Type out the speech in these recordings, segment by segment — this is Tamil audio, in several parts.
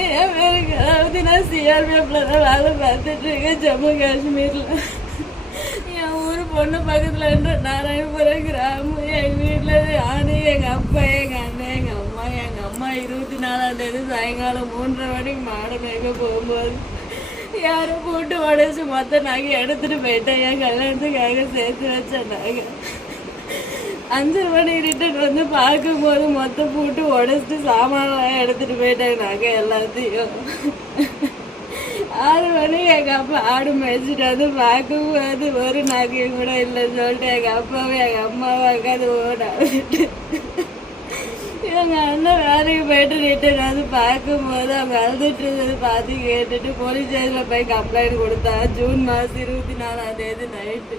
என் பேருக்கு அதாவது நான் சிஆர்பிஎஃப்ல தான் வேலை பார்த்துட்ருக்கேன் ஜம்மு காஷ்மீரில் என் ஊர் பொண்ணு பக்கத்தில் என்ற நாராயணபுரம் கிராமம் எங்கள் வீட்டில் ஆணி எங்கள் அப்பா எங்கள் அண்ணன் எங்கள் அம்மா எங்கள் அம்மா இருபத்தி நாலாம் தேதி சாயங்காலம் மூன்றரை மணிக்கு மாடு மேய்க்க போகும்போது யாரும் போட்டு உடச்சி மொத்த நகை எடுத்துட்டு போயிட்டேன். என் கல்யாணத்துக்காக சேர்த்து வச்ச நகை அஞ்சு மணி ரிட்டன் வந்து பார்க்கும்போது மொத்தம் போட்டு உடச்சிட்டு சாமானெல்லாம் எடுத்துட்டு போயிட்டாங்க நாங்கள் எல்லாத்தையும். ஆறு மணி எங்கள் அப்பா ஆடு மேய்ச்சிட்டு வந்து பார்க்கும்போது ஒரு நகையும் கூட இல்லைன்னு சொல்லிட்டு எங்கள் அப்பாவும் எங்கள் அம்மாவும் உட்காந்து ஓடாவிட்டு எங்கள் அண்ணன் வேலைக்கு போயிட்டு ரிட்டன் வந்து பார்க்கும்போது அவங்க அழுதுட்டு இருந்தது பார்த்து கேட்டுட்டு போலீஸ் ஸ்டேஷனில் போய் கம்ப்ளைண்ட் கொடுத்தா ஜூன் மாதம் இருபத்தி நாலாம் தேதி நைட்டு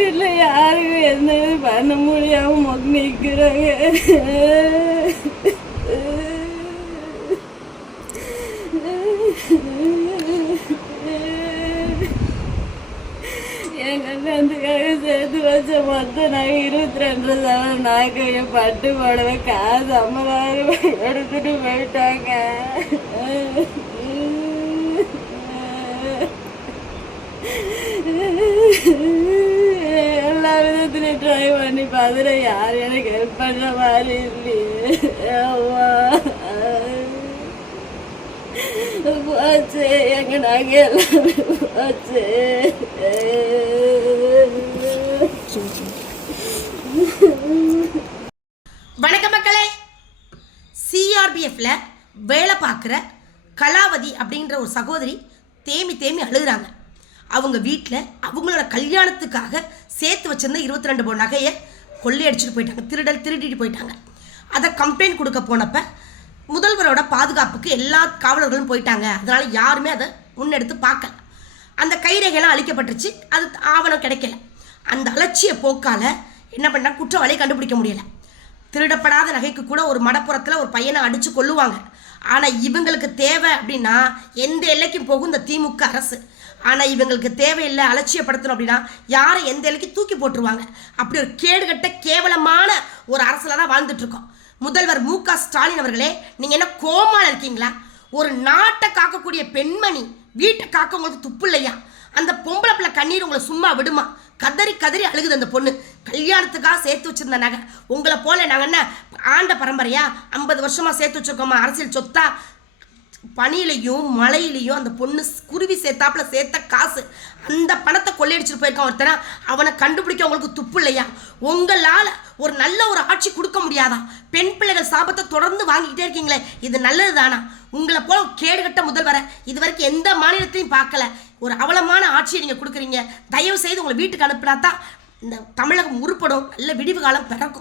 வீட்டில் யாருக்கும் எந்த இது பண்ண முடியாமல் மொக்க நிற்கிறாங்க என் சேர்த்து வச்ச மொத்தம் நகை இருபத்தி ரெண்டு சவரம் நாக்கைய பட்டு போடவே காசு ஐம்பதாயிரம் எடுத்துட்டு போயிட்டாங்க Mm-hmm. ட்ரை பண்ணி பார்த்துட்டு யார் எனக்கு ஹெல்ப் பண்ணுற மாதிரி இல்லையே போச்சு எங்க நாங்க எல்லாமே போச்சு வணக்கம் மக்களே சிஆர்பிஎஃப்ல வேலை பார்க்குற கலாவதி அப்படின்ற ஒரு சகோதரி தேமி தேமி அழுகுறாங்க அவங்க வீட்டில் அவங்களோட கல்யாணத்துக்காக சேர்த்து வச்சிருந்த இருபத்தி ரெண்டு பவுன் நகையை கொள்ளையடிச்சிட்டு போயிட்டாங்க. திருடல் திருடிட்டு போயிட்டாங்க. அதை கம்ப்ளைண்ட் கொடுக்க போனப்ப முதல்வரோட பாதுகாப்புக்கு எல்லா காவலர்களும் போயிட்டாங்க. அதனால் யாருமே அதை முன்னெடுத்து பார்க்கல. அந்த கைரேகைலாம் அழிக்கப்பட்டுருச்சு. அது ஆவணம் கிடைக்கல. அந்த அலட்சிய போக்கால் என்ன பண்ணால் குற்றவாளியை கண்டுபிடிக்க முடியல. திருடப்படாத நகைக்கு கூட ஒரு மடப்புறத்தில் ஒரு பையனை அடித்து கொள்ளுவாங்க ஆனால் இவங்களுக்கு தேவை அப்படின்னா எந்த எல்லைக்கும் போகும் இந்த திமுக அரசு. ஆனால் இவங்களுக்கு தேவையில்லை அலட்சியப்படுத்தணும் அப்படின்னா யாரை எந்த இலைக்கு தூக்கி போட்டுருவாங்க? அப்படி ஒரு கேடுகட்ட கேவலமான ஒரு அரசில் தான் வாழ்ந்துட்டுருக்கோம். முதல்வர் மு க ஸ்டாலின் அவர்களே நீங்கள் என்ன கோமால இருக்கீங்களா? ஒரு நாட்டை காக்கக்கூடிய பெண்மணி வீட்டை காக்க உங்களுக்கு துப்பு இல்லையா? அந்த பொம்பளை பிள்ளை கண்ணீர் உங்களை சும்மா விடுமா? கதறி கதறி அழுகுது அந்த பொண்ணு. கல்யாணத்துக்காக சேர்த்து வச்சிருந்த நகை. உங்களை போல நாங்கள் என்ன ஆண்ட பரம்பரையா? ஐம்பது வருஷமா சேர்த்து வச்சிருக்கோமா? அரசியல் சொத்தா? பனியிலையும் மழையிலையும் அந்த பொண்ணு குருவி சேர்த்தாப்புல சேர்த்த காசு அந்த பணத்தை கொள்ளையடிச்சிட்டு போயிருக்கான் ஒருத்தனா. அவனை கண்டுபிடிக்க உங்களுக்கு துப்பு இல்லையா? உங்களால் ஒரு நல்ல ஒரு ஆட்சி கொடுக்க முடியாதா? பெண் பிள்ளைகள் சாபத்தை தொடர்ந்து வாங்கிக்கிட்டே இருக்கீங்களே இது நல்லது தானா உங்களை போல கேடுகட்ட முதல்வரை இது வரைக்கும் எந்த மாநிலத்தையும் பார்க்கல. ஒரு அவலமான ஆட்சியை நீங்கள் கொடுக்குறீங்க. தயவு செய்து உங்களை வீட்டுக்கு அனுப்பினா தான் இந்த தமிழகம் உருப்படும் நல்ல விடிவு காலம் பிறக்கும்.